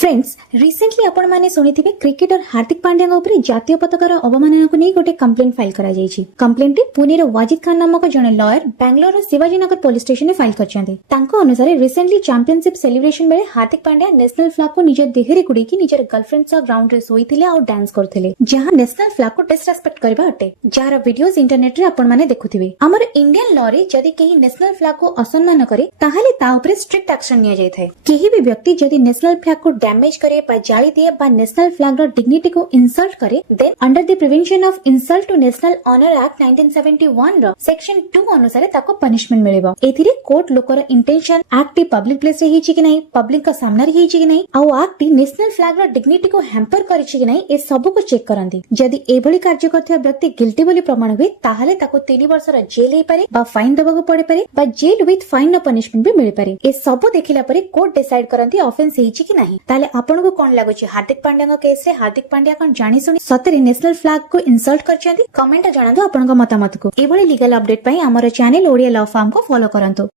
Friends recently आपण माने सुनिथिबे cricketer Hardik Pandya ऊपर जातीय पताकार अवमानना को नहीं गोटे कंप्लेंट फाइल करा जायछि। कंप्लेंट टी पुणेर वाजिद खान नामक जने lawyer Bangalore Shivajinagar police station में फाइल करछन्ते। तांको अनुसार रिसेंटली चैंपियनशिप सेलिब्रेशन बेले हार्दिक पांड्या नेशनल फ्लैग को निज देहरे गुडी की निजर गर्लफ्रेंड सह ग्राउंड रे सोईथिले और डांस करथिले, जहां नेशनल फ्लैग को डिसरेस्पेक्ट करबा अटे, जार वीडियोस इंटरनेट रे आपण माने देखुथिबे। हमर इंडियन लॉ रे जदि केही नेशनल फ्लैग को असम्मान करे ताहाले ता ऊपर स्ट्रिक्ट एक्शन निया जायथाय। केही भी व्यक्ति जदि नेशनल फ्लैग को डैमेज करे बा जाली दिए बा नेशनल फ्लैग रो डिग्निटी को इंसल्ट करे, then under the prevention of insult to national honour act 1971 row section 2 अनुसार ताको पनिशमेंट मिलेबो। एथिरे कोर्ट लोकर intention act T public place रे हिची कि नहीं, पब्लिक का सामना रे हिची कि नहीं, आ एक्ट टी नेशनल फ्लैग रो डिग्निटी को हैम्पर करिछि कि नहीं, ए सब को चेक करंती। जदि एभली कार्य करथिया व्यक्ति गिल्टी बोली प्रमाण हुए ताहाले ताको 3 वर्ष रो जेल हे पारे बा फाइन देबाको पड़े पारे बा jail with fine row punishment भी मिल पारे। ए सब देखिला परे कोर्ट डिसाइड करंती ऑफेंस हिची कि नहीं। ताले आपण को कोन लागुछि हार्दिक पांड्या केस रे हार्दिक पांड्या कोन जानि सुनी सतरे नेशनल फ्लैग को इंसल्ट करछन्ती? कमेंट जणांतु आपण मतामत को। एभली लीगल अपडेट पई हमर चैनल ओडिया लॉ फार्म को फॉलो करंतु।